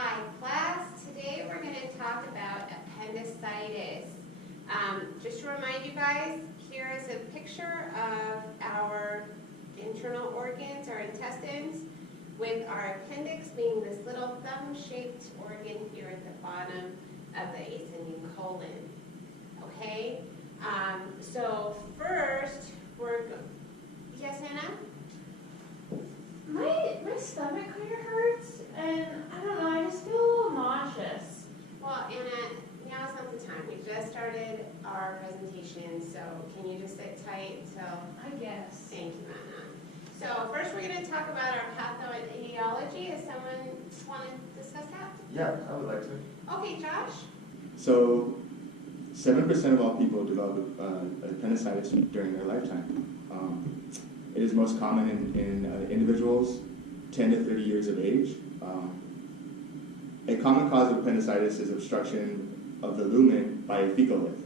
Hi class, today we're going to talk about appendicitis. Just to remind you guys, here is a picture of our internal organs, our intestines, with our appendix being this little thumb-shaped organ here at the bottom of the ascending colon. Okay, so first yes, Hannah? My stomach kind of hurts, and I don't know, I just feel a little nauseous. Well, Anna, now's not the time. We just started our presentation, so can you just sit tight until... I guess. Thank you, Anna. So first we're going to talk about our pathoetiology. Does someone want to discuss that? Yeah, I would like to. Okay, Josh? So 7% of all people develop appendicitis during their lifetime. It is most common in individuals 10 to 30 years of age. A common cause of appendicitis is obstruction of the lumen by a fecal lift.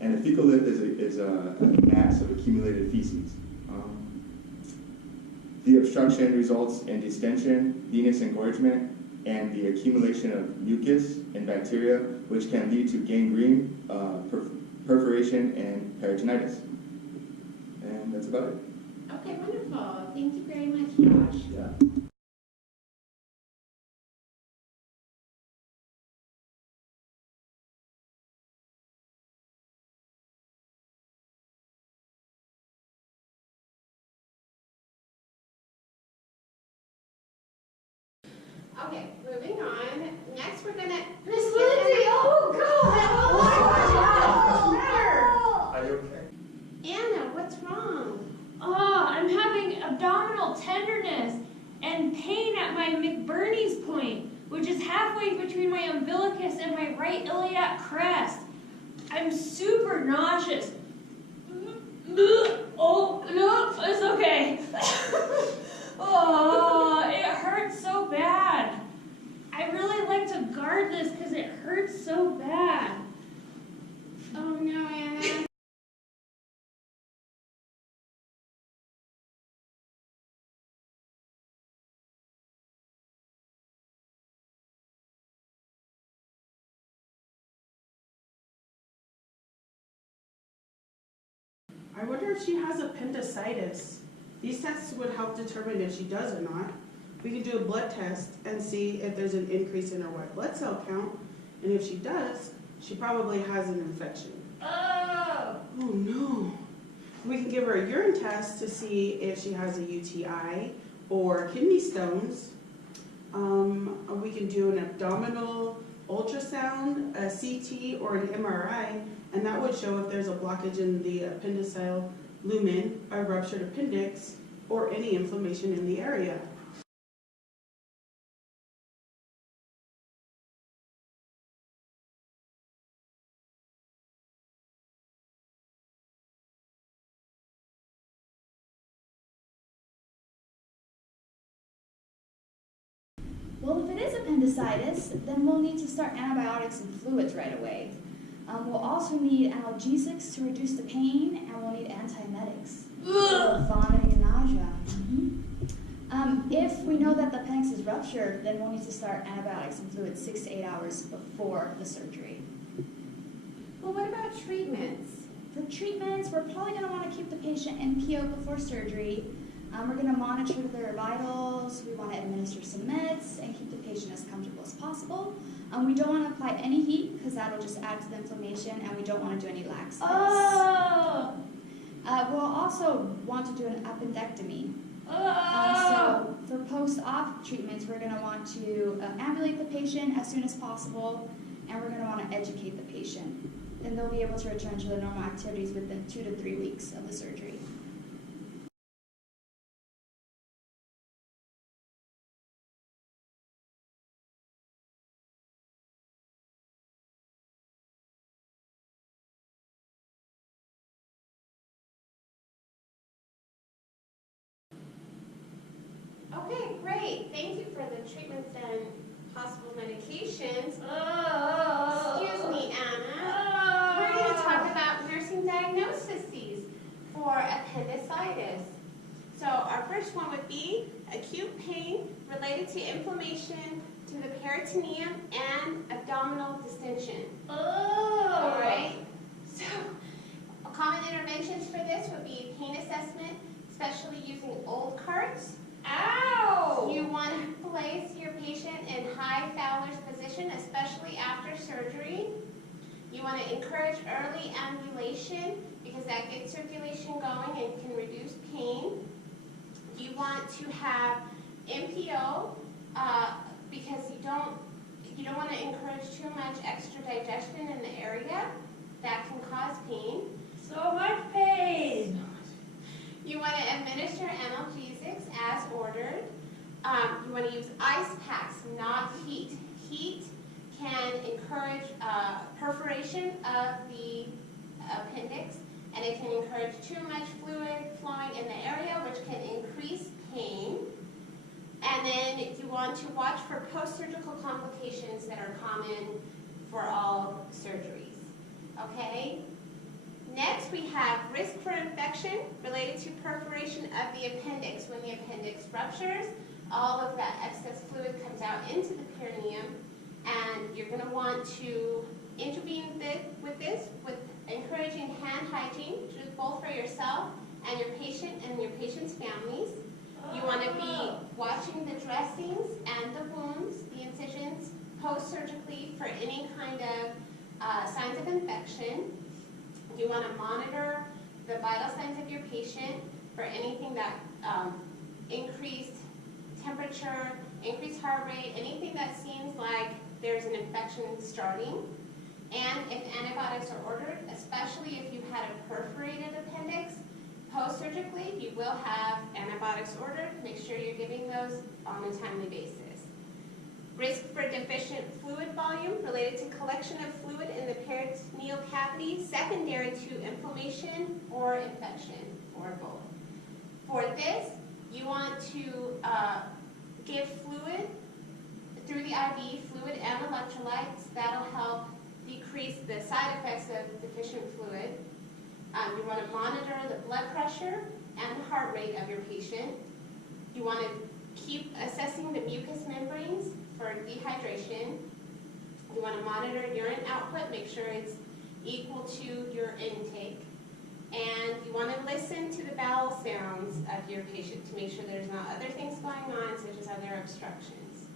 And a fecal lift is a mass of accumulated feces. The obstruction results in distension, venous engorgement, and the accumulation of mucus and bacteria, which can lead to gangrene, perforation, and peritonitis. And that's about it. Okay, wonderful. Thank you very much, Josh. Yeah. Okay, moving on. Next we're going to... Miss Lindsay, oh God! Are you okay? Anna, what's wrong? Oh, I'm having abdominal tenderness and pain at my McBurney's point, which is halfway between my umbilicus and my right iliac crest. I'm super nauseous. Oh, no, it's okay. Oh, it hurts so bad. I really like to guard this because it hurts so bad. Oh no, Anna. I wonder if she has appendicitis. These tests would help determine if she does or not. We can do a blood test and see if there's an increase in her white blood cell count. And if she does, she probably has an infection. Oh! Oh no. We can give her a urine test to see if she has a UTI or kidney stones. We can do an abdominal ultrasound, a CT, or an MRI, and that would show if there's a blockage in the appendiceal lumen, a ruptured appendix, or any inflammation in the area. Well, if it is appendicitis, then we'll need to start antibiotics and fluids right away. We'll also need analgesics to reduce the pain, and we'll need antiemetics. Vomiting and nausea. If we know that the appendix is ruptured, then we'll need to start antibiotics and fluids 6 to 8 hours before the surgery. Well, what about treatments? For treatments, we're probably going to want to keep the patient in PO before surgery. We're going to monitor their vitals, we want to administer some meds, and keep the patient as comfortable as possible. We don't want to apply any heat, because that'll just add to the inflammation, and we don't want to do any laxatives. Oh! We'll also want to do an appendectomy. Oh! So for post-op treatments, we're going to want to ambulate the patient as soon as possible, and we're going to want to educate the patient. Then they'll be able to return to their normal activities within 2 to 3 weeks of the surgery. Okay, great. Thank you for the treatments and possible medications. Excuse me, Anna. We're going to talk about nursing diagnoses for appendicitis. So our first one would be acute pain related to inflammation to the peritoneum and abdominal distension. Oh. All right. So common interventions for this would be pain assessment, especially using old carts. Ow. You want to place your patient in high Fowler's position, especially after surgery. You want to encourage early ambulation because that gets circulation going and can reduce pain. You want to have MPO because you don't want to encourage too much extra digestion in the area. That can cause pain. So much pain. You want to administer analgesics as ordered. You want to use ice packs, not heat. Heat can encourage perforation of the appendix, and it can encourage too much fluid flowing in the area, which can increase pain. And then you want to watch for post-surgical complications that are common for all surgeries. Okay? Next, we have risk for infection related to perforation of the appendix. When the appendix ruptures, all of that excess fluid comes out into the perineum, and you're going to want to intervene with this with encouraging hand hygiene, both for yourself and your patient's families. You want to be watching the dressings and the wounds, the incisions, post-surgically for any kind of signs of infection. You want to monitor the vital signs of your patient for anything that increased temperature, increased heart rate, anything that seems like there's an infection starting. And if antibiotics are ordered, especially if you had a perforated appendix, post-surgically, you will have antibiotics ordered. Make sure you're giving those on a timely basis. Risk for deficient fluid volume related to collection of fluid in the peritoneal cavity secondary to inflammation or infection, or both. For this, you want to give fluid through the IV, fluid and electrolytes. That'll help decrease the side effects of deficient fluid. You want to monitor the blood pressure and the heart rate of your patient. You want to keep assessing the mucous membranes for dehydration. You want to monitor urine output, make sure it's equal to your intake. And you want to listen to the bowel sounds of your patient to make sure there's not other things going on, such as other obstructions.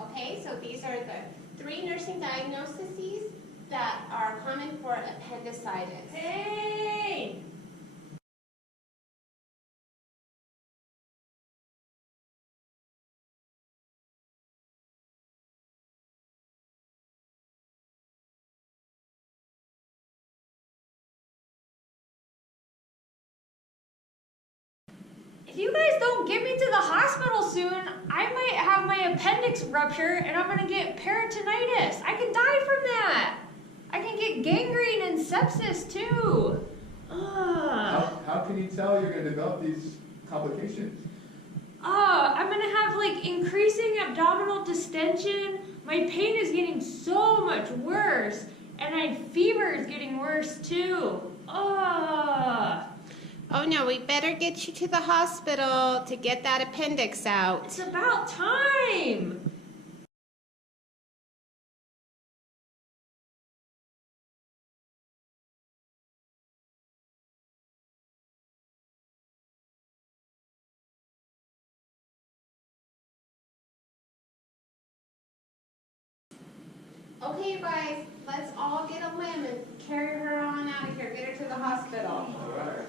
Okay, so these are the 3 nursing diagnoses that are common for appendicitis. Pain. If you guys don't get me to the hospital soon, I might have my appendix rupture and I'm gonna get peritonitis. I can die from that. I can get gangrene and sepsis too. How can you tell you're going to develop these complications? I'm gonna have like increasing abdominal distension. My pain is getting so much worse, and my fever is getting worse too. Oh no, we better get you to the hospital to get that appendix out. It's about time. Okay, you guys, let's all get a limb and carry her on out of here. Get her to the hospital. All right.